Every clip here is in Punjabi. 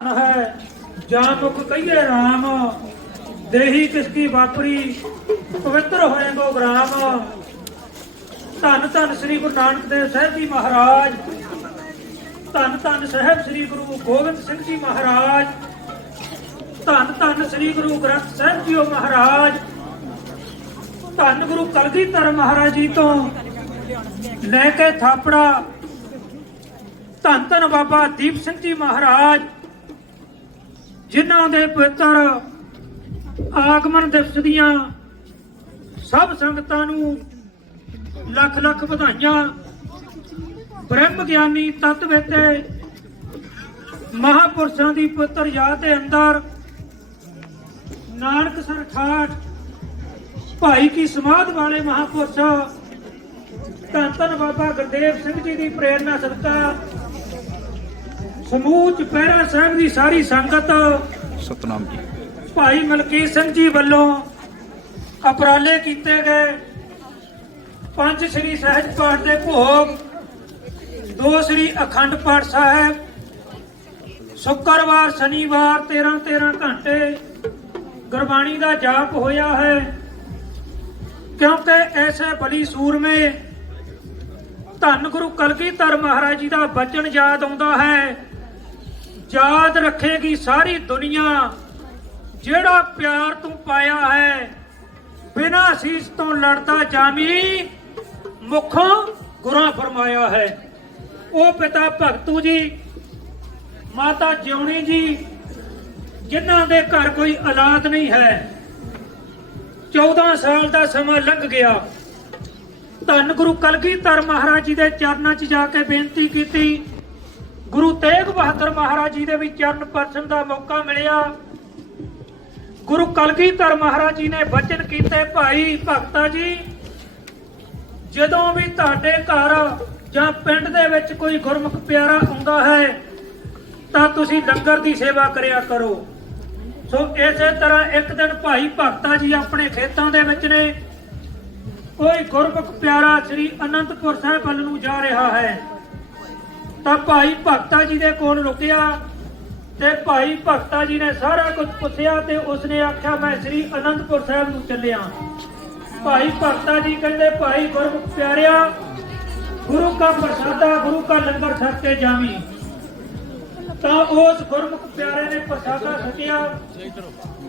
ਹੈ। ਜਾਂ ਮੁਖ ਕਹੀਏ ਰਾਮ। ਦੇਹੀ ਕਿਸ ਕੀ ਵਾਪਰੀ। ਪਵਿੱਤਰ ਹੋਏ ਗੋ ਗ੍ਰਾਮ। ਧੰਨ ਧੰਨ ਸ੍ਰੀ ਗੁਰੂ ਨਾਨਕ ਦੇਵ ਸਾਹਿਬ ਜੀ ਮਹਾਰਾਜ। ਧੰਨ ਧੰਨ ਸਾਹਿਬ ਸ੍ਰੀ ਗੁਰੂ ਗੋਬਿੰਦ ਸਿੰਘ ਜੀ ਮਹਾਰਾਜ। ਧੰਨ ਧੰਨ ਸ੍ਰੀ ਗੁਰੂ ਗ੍ਰੰਥ ਸਾਹਿਬ ਜੀਓ ਮਹਾਰਾਜ। ਧੰਨ ਗੁਰੂ ਕਲਗੀਧਰ ਮਹਾਰਾਜ ਜੀ ਤੋਂ ਲੈ ਕੇ ਥਾਪੜਾ। ਧੰਨ ਧੰਨ ਬਾਬਾ ਦੀਪ ਸਿੰਘ ਜੀ ਮਹਾਰਾਜ। ਜਿਨ੍ਹਾਂ ਦੇ ਪਵਿੱਤਰ ਆਗਮਨ ਦਿਵਸ ਦੀਆਂ ਸਭ ਸੰਗਤਾਂ ਨੂੰ ਲੱਖ ਲੱਖ ਵਧਾਈਆਂ। ਬ੍ਰਹਮ ਗਿਆਨੀ ਤਤਵੇਤੇ ਮਹਾਪੁਰਸ਼ਾਂ ਦੀ ਪਵਿੱਤਰ ਯਾਦ ਦੇ ਅੰਦਰ ਨਾਨਕ ਸਰ ਠਾਠ ਭਾਈ ਕੀ ਸਮਾਧ ਵਾਲੇ ਮਹਾਪੁਰਸ਼ ਧੰਨ ਧੰਨ ਬਾਬਾ ਗੁਰਦੇਵ ਸਿੰਘ ਜੀ ਦੀ ਪ੍ਰੇਰਣਾ ਸਦਕਾ ਸਮੂਹ ਚੁਪਹਿਰਾ ਸਾਹਿਬ ਦੀ ਸਾਰੀ ਸੰਗਤ ਸਤਨਾਮ ਜੀ। ਭਾਈ ਮਲਕੀਤ ਸਿੰਘ ਜੀ ਵੱਲੋਂ ਉਪਰਾਲੇ ਕੀਤੇ ਗਏ। ਪੰਜ ਸ੍ਰੀ ਸਹਿਜ ਪਾਠ ਦੇ ਭੋਗ ਦੋ ਸ੍ਰੀ ਅਖੰਡ ਪਾਠ ਸਾਹਿਬ ਸ਼ੁੱਕਰਵਾਰ ਸ਼ਨੀਵਾਰ 13 13 ਘੰਟੇ ਗੁਰਬਾਣੀ ਦਾ ਜਾਪ ਹੋਇਆ ਹੈ। ਕਿਉਂਕਿ ਐਸੇ ਬਲੀ ਸੂਰਮੇ ਧੰਨ ਗੁਰੂ ਕਲਗੀਧਰ ਮਹਾਰਾਜ ਜੀ ਦਾ ਬਚਨ ਯਾਦ ਆਉਂਦਾ ਹੈ। ਯਾਦ ਰੱਖੇਗੀ ਸਾਰੀ ਦੁਨੀਆ ਜਿਹੜਾ ਪਿਆਰ ਤੂੰ ਪਾਇਆ ਹੈ। ਬਿਨਾਂ ਸੀਸ ਤੋਂ ਲੜਦਾ ਜਾਮੀ ਮੁਖੋਂ ਗੁਰਾਂ ਫਰਮਾਇਆ ਹੈ। ਉਹ ਪਿਤਾ ਭਗਤੂ ਜੀ, ਮਾਤਾ ਜਿਉਣੀ ਜੀ, ਜਿਨ੍ਹਾਂ ਦੇ ਘਰ ਕੋਈ ਔਲਾਦ ਨਹੀਂ ਹੈ। 14 ਸਾਲ ਦਾ ਸਮਾਂ ਲੰਘ ਗਿਆ। ਧੰਨ ਗੁਰੂ ਕਲਗੀਧਰ ਮਹਾਰਾਜ ਜੀ ਦੇ ਚਰਨਾਂ 'ਚ ਜਾ ਕੇ ਬੇਨਤੀ ਕੀਤੀ ਗੁਰੂ ਤੇਗ ਬਹਾਦਰ ਮਹਾਰਾਜ ਜੀ ਦੇ ਵੀ ਚਰਨ ਪਰਸਨ ਦਾ ਮੌਕਾ ਮਿਲਿਆ। ਗੁਰੂ ਕਲਗੀਧਰ ਮਹਾਰਾਜ ਜੀ ਨੇ ਬਚਨ ਕੀਤੇ, ਭਾਈ ਭਗਤਾ ਜੀ, ਜਦੋਂ ਵੀ ਤੁਹਾਡੇ ਘਰ ਜਾਂ ਪਿੰਡ ਦੇ ਵਿੱਚ ਕੋਈ ਗੁਰਮੁਖ ਪਿਆਰਾ ਆਉਂਦਾ ਹੈ, ਤਾਂ ਤੁਸੀਂ ਲੰਗਰ ਦੀ ਸੇਵਾ ਕਰਿਆ ਕਰੋ। ਸੋ ਇਸੇ ਤਰ੍ਹਾਂ ਇੱਕ ਦਿਨ ਭਾਈ ਭਗਤਾ ਜੀ ਆਪਣੇ ਖੇਤਾਂ ਦੇ ਵਿੱਚ ਨੇ। ਕੋਈ ਗੁਰਮੁਖ ਪਿਆਰਾ ਸ੍ਰੀ ਅਨੰਦਪੁਰ ਸਾਹਿਬ ਵੱਲ ਨੂੰ ਜਾ ਰਿਹਾ ਹੈ। ਤਾਂ ਭਾਈ ਭਗਤਾ ਜੀ ਦੇ ਕੋਲ ਰੁਕਿਆ ਤੇ ਭਾਈ ਭਗਤਾ ਜੀ ਨੇ ਸਾਰਾ ਕੁਝ ਪੁੱਛਿਆ ਤੇ ਉਸਨੇ ਆਖਿਆ, ਮੈਂ ਸ੍ਰੀ ਅਨੰਦਪੁਰ ਸਾਹਿਬ ਨੂੰ ਚੱਲਿਆ। ਭਾਈ ਭਗਤਾ ਜੀ ਕਹਿੰਦੇ, ਭਾਈ ਗੁਰਮੁਖ ਪਿਆਰਿਆ, ਗੁਰੂ ਕਾ ਪ੍ਰਸਾਦਾ, ਗੁਰੂ ਕਾ ਲੰਗਰ ਛਕ ਕੇ ਜਾਵੀਂ। ਤਾਂ ਉਸ ਗੁਰਮੁਖ ਪਿਆਰੇ ਨੇ ਪ੍ਰਸਾਦਾ ਛਕਿਆ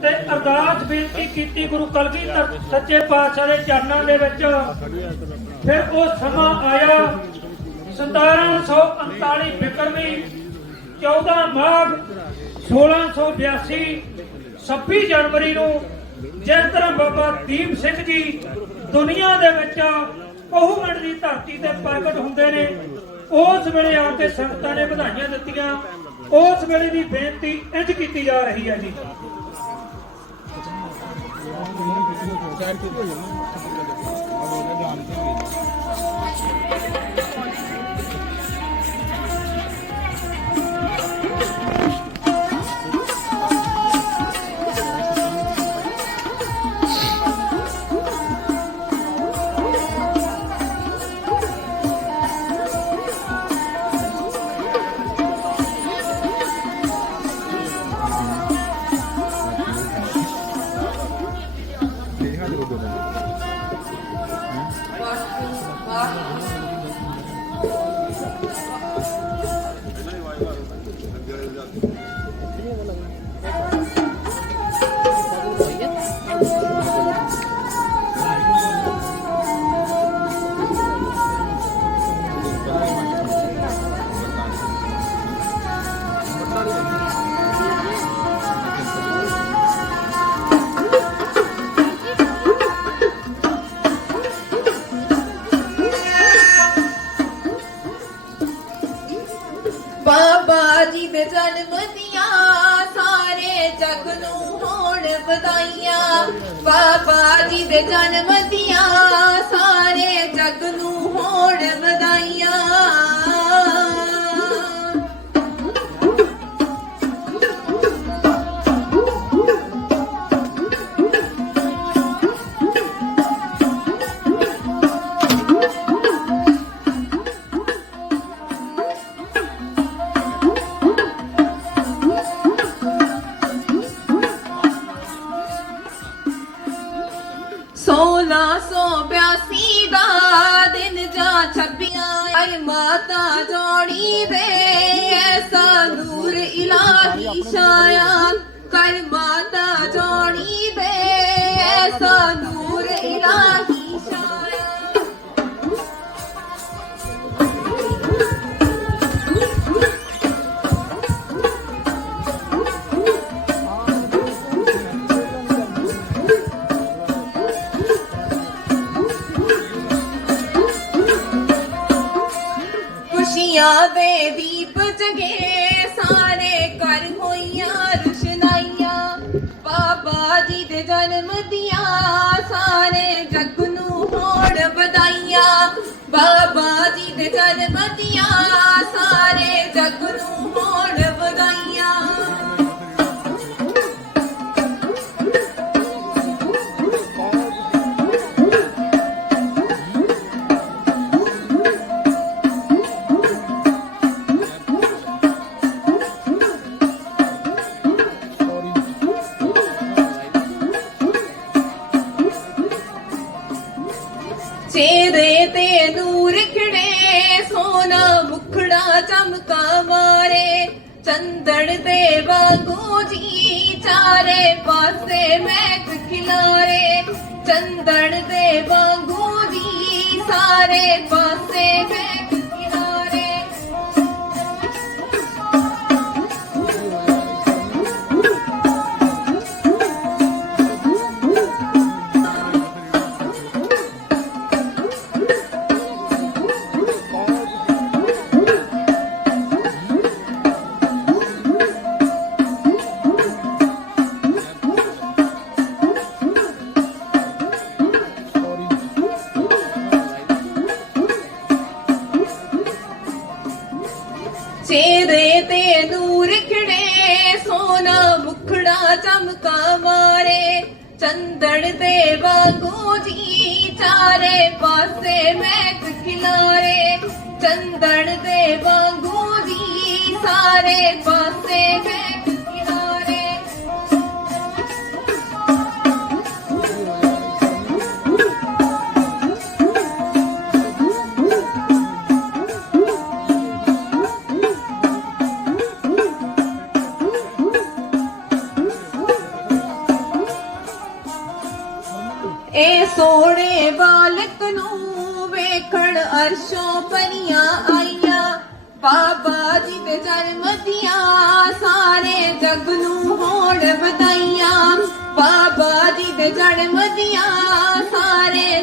ਤੇ ਅਰਦਾਸ ਬੇਨਤੀ ਕੀਤੀ ਗੁਰੂ ਕਲਗੀਧਰ ਸੱਚੇ ਪਾਤਸ਼ਾਹ ਦੇ ਚਰਨਾਂ ਦੇ ਵਿੱਚ। ਫਿਰ ਉਹ ਸਮਾਂ ਆਇਆ 1739 ਬਿਕਰਮੀ 14 ਮਾਘ 1682 26 ਜਨਵਰੀ ਨੂੰ ਜਿਸ ਤਰ੍ਹਾਂ ਬਾਬਾ ਦੀਪ ਸਿੰਘ ਜੀ ਦੁਨੀਆ ਦੇ ਵਿੱਚ ਬਹੁਮੰਡ ਦੀ ਧਰਤੀ ਤੇ ਪ੍ਰਗਟ ਹੁੰਦੇ ਨੇ, ਉਸ ਵੇਲੇ ਆ ਕੇ ਸੰਗਤਾਂ ਨੇ ਵਧਾਈਆਂ ਦਿੱਤੀਆਂ, ਉਸ ਵੇਲੇ ਦੀ ਬੇਨਤੀ ਇੰਜ ਕੀਤੀ ਜਾ ਰਹੀ ਹੈ ਜੀ। ਬਾਬਾ ਬਾਬਾ ਜੀ ਮਾਤਾ ਜੋੜੀ ਦੇ ਐਸਾ ਨੂਰ ਇਲਾਹੀ ਛਾਇਆ ਕਰ ਮਾਤਾ ਜੋੜੀ ਦੇ ਐਸਾ ਨੂਰ ਖੁਸ਼ੀਆਂ ਦੇ ਦੀਪ ਜਗੇ, ਸਾਰੇ ਘਰ ਹੋਈਆਂ ਰੁਸ਼ਨਾਈਆਂ। ਬਾਬਾ ਜੀ ਦੇ ਜਨਮ ਦੀਆਂ, ਸਾਰੇ ਜਗ ਨੂੰ ਹੋਣ ਵਧਾਈਆਂ। ਬਾਬਾ ਜੀ ਦੇ ਜਨਮ ਦੀਆਂ, ਸਾਰੇ ਜਗ ਨੂੰ ਸੋਨਾ ਮੁਖੜਾ ਚਮਕਾ ਮਾਰੇ ਚੰਦਣ ਦੇ ਵਾਂਗੂ ਜੀ ਚਾਰੇ ਪਾਸੇ ਮਹਿਕ ਖਿਲਾਰੇ, ਚੰਦਨ ਦੇ ਵਾਂਗੂ ਜੀ ਸਾਰੇ ਪਾਸੇ ਮਹਿਕ ਮੁਖੜਾ ਚਮਕਾ ਮਾਰੇ ਚੰਦਨ ਦੇ ਵਾਂਗੂ ਜੀ ਚਾਰੇ ਪਾਸੇ ਮਹਿਕ ਖਿਲਾਰੇ ਚੰਦਨ ਦੇ ਵਾਂਗੂ ਜੀ ਸੋਹਣੇ ਨੂੰ ਵੇਖਣ ਅਰਸ਼ੋਂ ਪਨੀਆਂ ਆਈਆਂ। ਬਾਬਾ ਜੀ ਦੇ ਜਨਮ ਦੀਆਂ ਸਾਰੇ ਜਗ ਨੂੰ ਹੋਣ ਵਧਾਈਆਂ। ਬਾਬਾ ਜੀ ਦੇ ਜਨਮ ਦੀਆਂ ਸਾਰੇ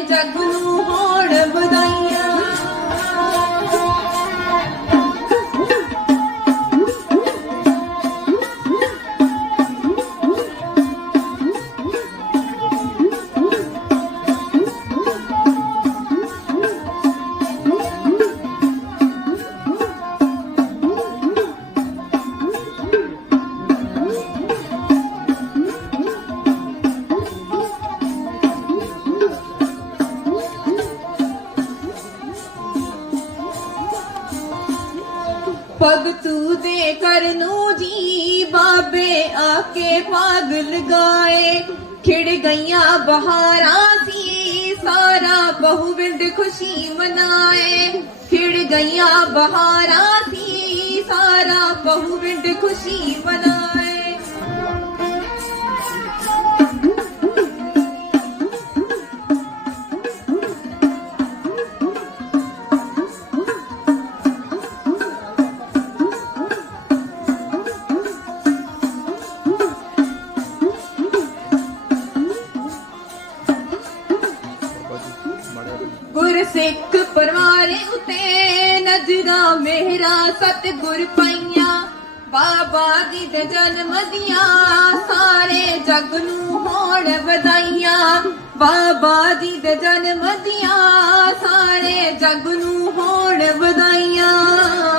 ਭਗਤੂ ਦੇ ਕਰਨੂ ਜੀ ਬਾਬੇ ਆ ਕੇ ਭਾਗ ਲਗਾਏ ਖਿੜ ਗਈਆਂ ਬਹਾਰਾਂ ਸੀ, ਸਾਰਾ ਬਹੁਵਿੰਡ ਖੁਸ਼ੀ ਮਨਾਏ। ਖਿੜ ਗਈਆਂ ਬਹਾਰਾਂ ਸੀ, ਸਾਰਾ ਬਹੁਵਿੰਡ ਖੁਸ਼ੀ ਮਨਾਏ। ਮਿਹਰਾ ਸਤਿਗੁਰ ਪਈਆਂ, ਬਾਬਾ ਜੀ ਦੇ ਜਨਮ ਦੀਆਂ, ਸਾਰੇ ਜਗ ਨੂੰ ਹੋਣ ਵਧਾਈਆਂ। ਬਾਬਾ ਜੀ ਦੇ ਜਨਮ ਦੀਆਂ, ਸਾਰੇ ਜਗ ਨੂੰ ਹੋਣ ਵਧਾਈਆਂ।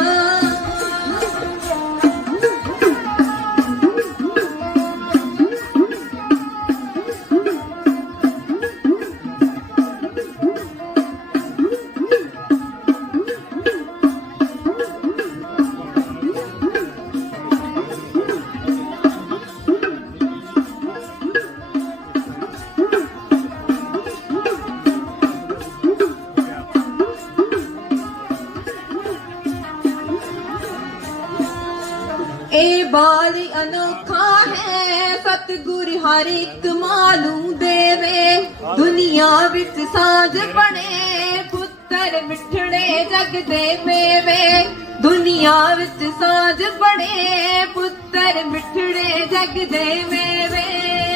ਸਤਿਗੁਰ ਹਰ ਇੱਕ ਮਾਲੂ ਦੇਵੇ। ਦੁਨੀਆ ਵਿੱਚ ਸਾਜ ਬਣੇ, ਪੁੱਤਰ ਮਿੱਠੜੇ ਜਗ ਦੇ ਮੇਵੇ ਦੁਨੀਆ ਵਿੱਚ ਸਾਜ ਬਣੇ, ਪੁੱਤਰ ਮਿੱਠੜੇ ਜਗ ਦੇ ਮੇਵੇ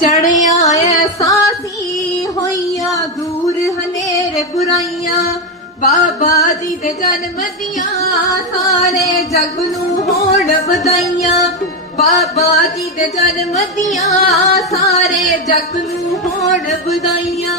ਚੜਿਆ ਐਸਾ ਸੀ ਹੋਈਆਂ ਦੂਰ ਹਨੇਰ ਬੁਰਾਈਆਂ। ਬਾਬਾ ਜੀ ਦੇ ਜਨਮ ਦੀਆਂ ਸਾਰੇ ਜਗ ਨੂੰ ਹੋਣ ਵਧਾਈਆਂ। ਬਾਬਾ ਜੀ ਦੇ ਜਨਮ ਦੀਆਂ ਸਾਰੇ ਜਗ ਨੂੰ ਹੋਣ ਵਧਾਈਆਂ।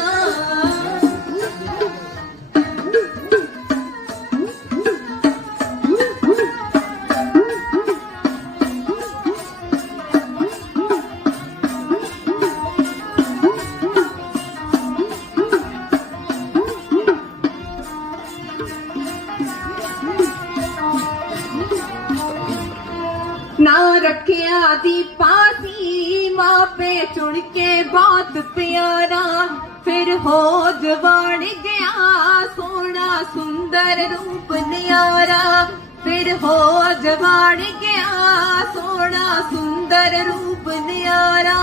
ਨਾ ਰੱਖਿਆ ਦੀ ਪਾਸੀ, ਮਾਪੇ ਚੁਣ ਕੇ ਬਹੁਤ ਪਿਆਰਾ। ਫਿਰ ਹੋ ਜਵਾਨ ਗਿਆ ਸੋਹਣਾ ਸੁੰਦਰ ਰੂਪ ਨਿਆਰਾ। ਫਿਰ ਹੋ ਜਵਾਨ ਗਿਆ ਸੋਹਣਾ ਸੁੰਦਰ ਰੂਪ ਨਿਆਰਾ।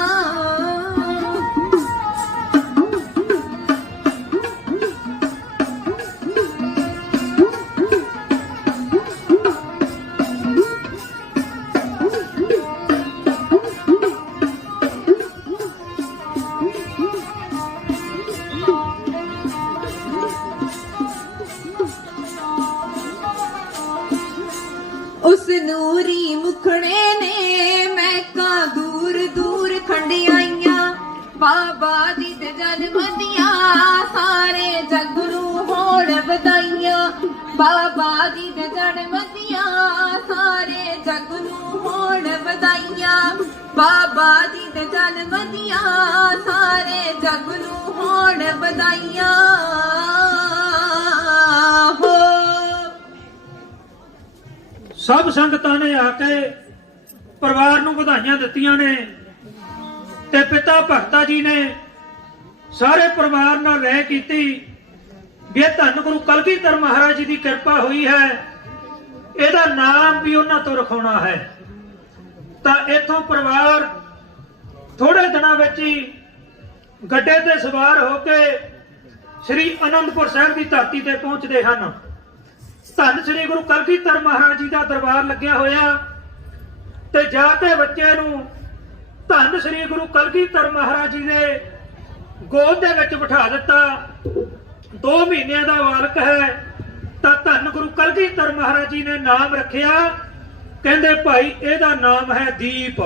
ਬਾਬਾ ਜੀ ਦੇ ਜਨਮ ਦੀਆਂ ਸਾਰੇ ਜਗਰੂ ਹੋਣ ਵਧਾਈਆਂ। ਬਾਬਾ ਜੀ ਦੇ ਜਨਮ ਦੀਆਂ ਸਾਰੇ ਜਗ ਹੋਣ ਵਧਾਈਆਂ। ਬਾਬਾ ਜੀ ਦੇ ਜਨਮ ਦੀਆਂ ਸਾਰੇ ਜਗ ਹੋਣ ਵਧਾਈਆਂ। ਹੋ। ਸਭ ਸੰਗਤਾਂ ਨੇ ਆ ਕੇ ਪਰਿਵਾਰ ਨੂੰ ਵਧਾਈਆਂ ਦਿੱਤੀਆਂ ਨੇ। ਤੇ ਪਿਤਾ ਭਗਤਾ ਜੀ ਨੇ ਸਾਰੇ ਪਰਿਵਾਰ ਨਾਲ ਰਹਿ ਕੀਤੀ। ਵੀ ਇਹ ਧੰਨ ਗੁਰੂ ਕਲਗੀਧਰ ਮਹਾਰਾਜ ਜੀ ਦੀ ਕਿਰਪਾ ਹੋਈ ਹੈ। ਇਹਦਾ ਨਾਮ ਵੀ ਉਹਨਾਂ ਤੋਂ ਰਖਾਉਣਾ ਹੈ। ਤਾਂ ਇਥੋਂ ਪਰਿਵਾਰ ਥੋੜੇ ਦਿਨਾਂ ਵਿੱਚ ਹੀ ਗੱਡੇ ਤੇ ਸਵਾਰ ਹੋ ਕੇ ਸ੍ਰੀ ਅਨੰਦਪੁਰ ਸਾਹਿਬ ਦੀ ਧਰਤੀ ਤੇ ਪਹੁੰਚਦੇ ਹਨ। ਧੰਨ ਸ੍ਰੀ ਗੁਰੂ ਕਲਗੀਧਰ ਮਹਾਰਾਜ ਜੀ ਦਾ ਦਰਬਾਰ ਲੱਗਿਆ ਹੋਇਆ। ਤੇ ਜਾ ਕੇ ਬੱਚਿਆਂ ਨੂੰ ਧੰਨ ਸ੍ਰੀ ਗੁਰੂ ਕਲਗੀਧਰ ਮਹਾਰਾਜ ਜੀ ਦੇ ਗੋਦ ਦੇ ਵਿੱਚ ਬਿਠਾ ਦਿੱਤਾ। 2 ਮਹੀਨਿਆਂ ਦਾ ਬਾਲਕ ਹੈ। ਤਾਂ ਧੰਨ ਗੁਰੂ ਕਲਗੀਧਰ ਮਹਾਰਾਜ ਜੀ ਨੇ ਨਾਮ ਰੱਖਿਆ। ਕਹਿੰਦੇ ਭਾਈ, ਇਹਦਾ ਨਾਮ ਹੈ ਦੀਪ।